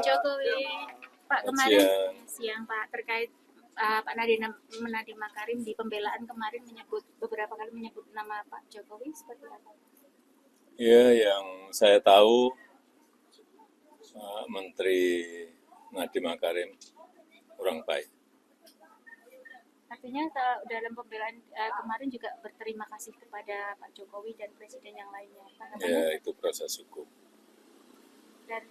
Pak Jokowi. Pak, kemarin siang Pak, terkait Pak Nadiem Makarim di pembelaan kemarin beberapa kali menyebut nama Pak Jokowi, seperti apa? Ya, yang saya tahu Pak Menteri Nadiem Makarim kurang baik. Artinya dalam pembelaan kemarin juga berterima kasih kepada Pak Jokowi dan Presiden yang lainnya. Ya, itu proses hukum. Dan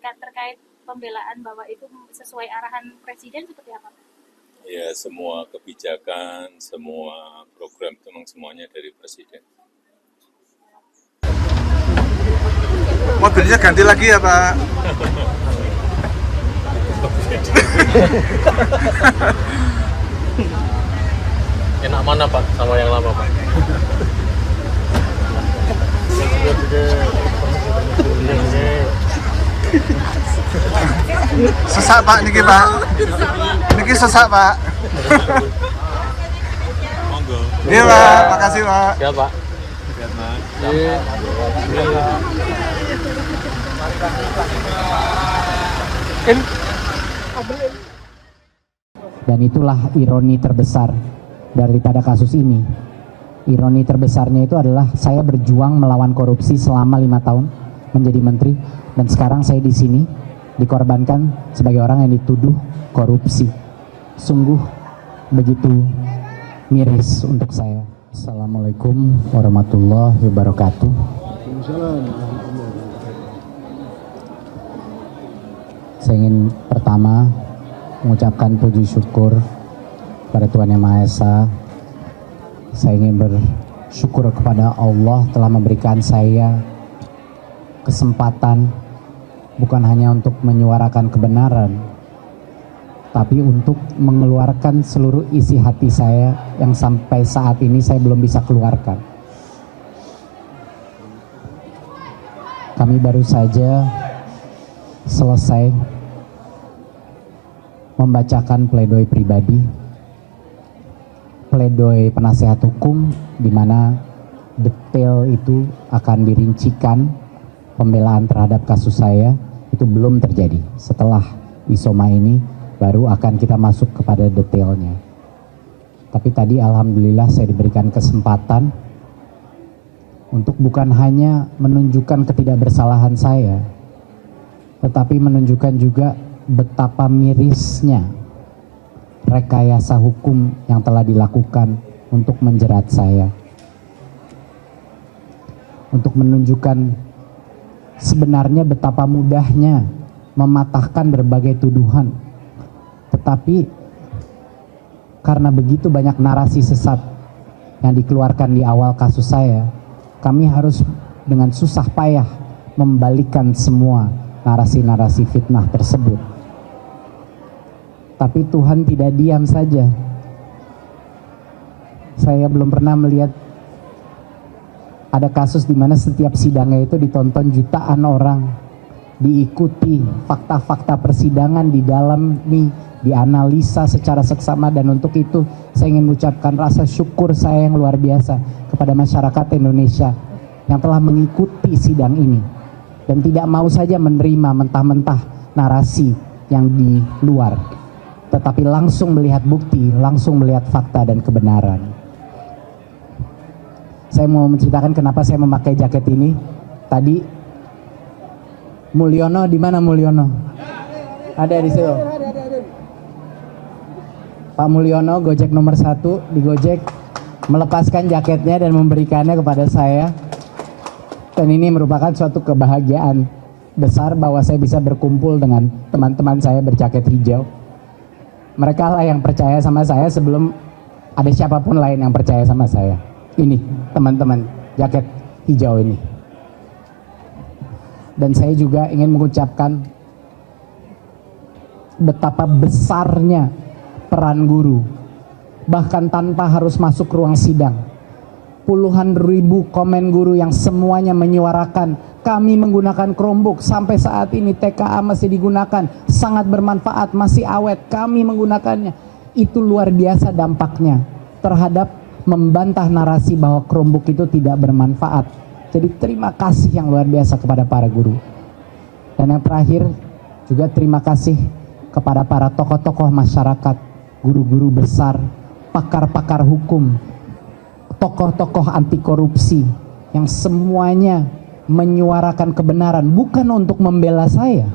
terkait pembelaan bahwa itu sesuai arahan Presiden seperti apa? Ya, semua kebijakan, semua program itu memang semuanya dari Presiden. Mobilnya ganti lagi ya Pak? Enak mana Pak sama yang lama Pak? Sesak Pak niki Pak. Niki sesak Pak. Monggo. Iya Pak, makasih Pak. Ya Pak. Dan itulah ironi terbesar daripada kasus ini. Ironi terbesarnya itu adalah saya berjuang melawan korupsi selama 5 tahun menjadi menteri, dan sekarang saya di sini dikorbankan sebagai orang yang dituduh korupsi. Sungguh begitu miris untuk saya. Assalamualaikum warahmatullahi wabarakatuh. Saya ingin pertama mengucapkan puji syukur pada Tuhan Yang Maha Esa. Saya ingin bersyukur kepada Allah telah memberikan saya kesempatan bukan hanya untuk menyuarakan kebenaran, tapi untuk mengeluarkan seluruh isi hati saya yang sampai saat ini saya belum bisa keluarkan. Kami baru saja selesai membacakan pledoi pribadi, pledoi penasehat hukum, di mana detail itu akan dirincikan. Pembelaan terhadap kasus saya itu belum terjadi. Setelah ISOMA ini baru akan kita masuk kepada detailnya. Tapi tadi alhamdulillah saya diberikan kesempatan untuk bukan hanya menunjukkan ketidakbersalahan saya, tetapi menunjukkan juga betapa mirisnya rekayasa hukum yang telah dilakukan untuk menjerat saya. Untuk menunjukkan sebenarnya betapa mudahnya mematahkan berbagai tuduhan. Tetapi karena begitu banyak narasi sesat yang dikeluarkan di awal kasus saya, kami harus dengan susah payah membalikkan semua narasi-narasi fitnah tersebut. Tapi Tuhan tidak diam saja. Saya belum pernah melihat ada kasus di mana setiap sidangnya itu ditonton jutaan orang, diikuti fakta-fakta persidangan, didalami, dianalisa secara seksama, dan untuk itu saya ingin mengucapkan rasa syukur saya yang luar biasa kepada masyarakat Indonesia yang telah mengikuti sidang ini dan tidak mau saja menerima mentah-mentah narasi yang di luar, tetapi langsung melihat bukti, langsung melihat fakta dan kebenaran. Saya mau menceritakan kenapa saya memakai jaket ini. Tadi Mulyono, di mana Mulyono? Ada di situ. Pak Mulyono, Gojek nomor 1 di Gojek, melepaskan jaketnya dan memberikannya kepada saya. Dan ini merupakan suatu kebahagiaan besar bahwa saya bisa berkumpul dengan teman-teman saya berjaket hijau. Mereka lah yang percaya sama saya sebelum ada siapapun lain yang percaya sama saya. Ini teman-teman jaket hijau ini. Dan saya juga ingin mengucapkan betapa besarnya peran guru, bahkan tanpa harus masuk ruang sidang. Puluhan ribu komen guru yang semuanya menyuarakan kami menggunakan Chromebook, sampai saat ini TKA masih digunakan, sangat bermanfaat, masih awet, kami menggunakannya. Itu luar biasa dampaknya terhadap membantah narasi bahwa Chromebook itu tidak bermanfaat. Jadi terima kasih yang luar biasa kepada para guru. Dan yang terakhir, Juga terima kasih kepada para tokoh-tokoh masyarakat, guru-guru besar, pakar-pakar hukum, tokoh-tokoh anti korupsi yang semuanya menyuarakan kebenaran bukan untuk membela saya,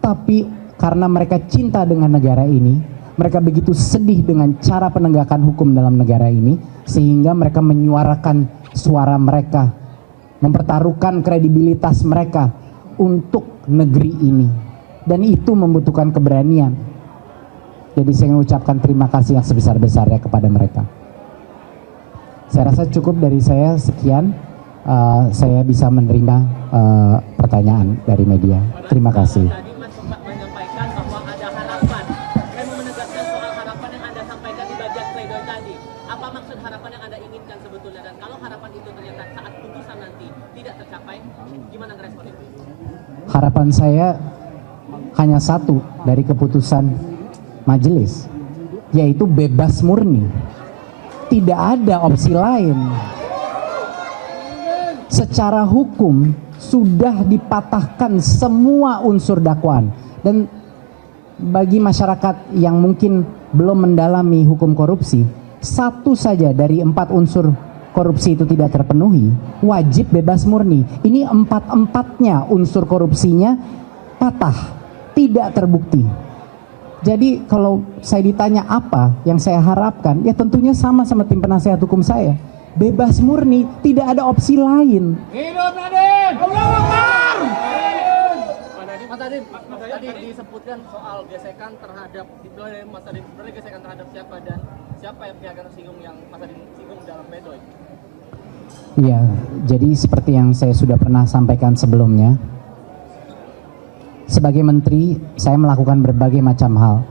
tapi karena mereka cinta dengan negara ini, mereka begitu sedih dengan cara penegakan hukum dalam negara ini, sehingga mereka menyuarakan suara mereka, mempertaruhkan kredibilitas mereka untuk negeri ini. Dan itu membutuhkan keberanian. Jadi saya mengucapkan terima kasih yang sebesar-besarnya kepada mereka. Saya rasa cukup dari saya, sekian. Saya bisa menerima pertanyaan dari media. Terima kasih. Tadi Mas sempat menyampaikan bahwa ada harapan. Saya mau menegaskan soal harapan yang Anda sampaikan di bagian pledoi tadi. Apa maksud harapan yang Anda inginkan sebetulnya? Dan kalau harapan itu ternyata saat putusan nanti tidak tercapai, gimana ngerespon itu? Harapan saya hanya satu dari keputusan majelis, yaitu bebas murni. Tidak ada opsi lain. Secara hukum sudah dipatahkan semua unsur dakwaan. Dan bagi masyarakat yang mungkin belum mendalami hukum korupsi, satu saja dari 4 unsur korupsi itu tidak terpenuhi, wajib bebas murni. Ini 4-empatnya unsur korupsinya patah, tidak terbukti. Jadi kalau saya ditanya apa yang saya harapkan, ya tentunya sama tim penasehat hukum saya. Bebas murni, tidak ada opsi lain. Hidup Nadiem! Allahu Akbar! Mas Nadiem, tadi disebutkan soal gesekan terhadap, dari Mas Nadiem, sebenarnya gesekan terhadap siapa dan siapa yang pihak yang tersinggung yang Mas Nadiem singgung dalam pledoi? Iya, jadi seperti yang saya sudah pernah sampaikan sebelumnya, sebagai menteri saya melakukan berbagai macam hal,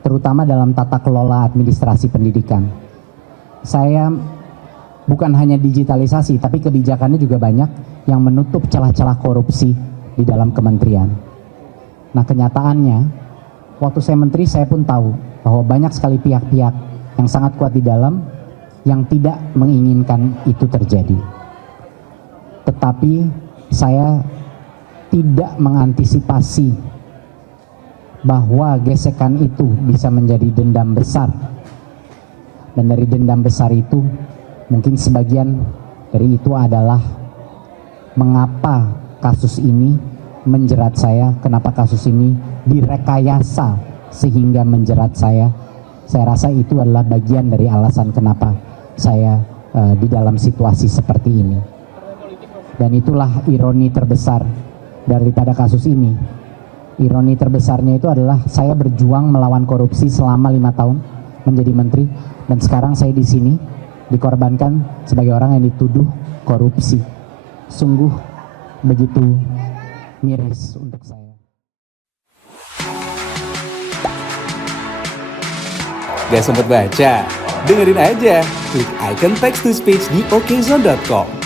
terutama dalam tata kelola administrasi pendidikan. Saya bukan hanya digitalisasi, tapi kebijakannya juga banyak yang menutup celah-celah korupsi di dalam kementerian. Nah, kenyataannya, waktu saya menteri saya pun tahu bahwa banyak sekali pihak-pihak yang sangat kuat di dalam yang tidak menginginkan itu terjadi. Tetapi saya tidak mengantisipasi bahwa gesekan itu bisa menjadi dendam besar. Dan dari dendam besar itu, mungkin sebagian dari itu adalah mengapa kasus ini menjerat saya, kenapa kasus ini direkayasa sehingga menjerat saya. Saya rasa itu adalah bagian dari alasan kenapa saya di dalam situasi seperti ini. Dan itulah ironi terbesar daripada kasus ini. Ironi terbesarnya itu adalah saya berjuang melawan korupsi selama 5 tahun menjadi menteri, dan sekarang saya di sini dikorbankan sebagai orang yang dituduh korupsi. Sungguh begitu miris untuk saya. Gak sempet baca? Dengerin aja, klik icon text to speech di okezone.com.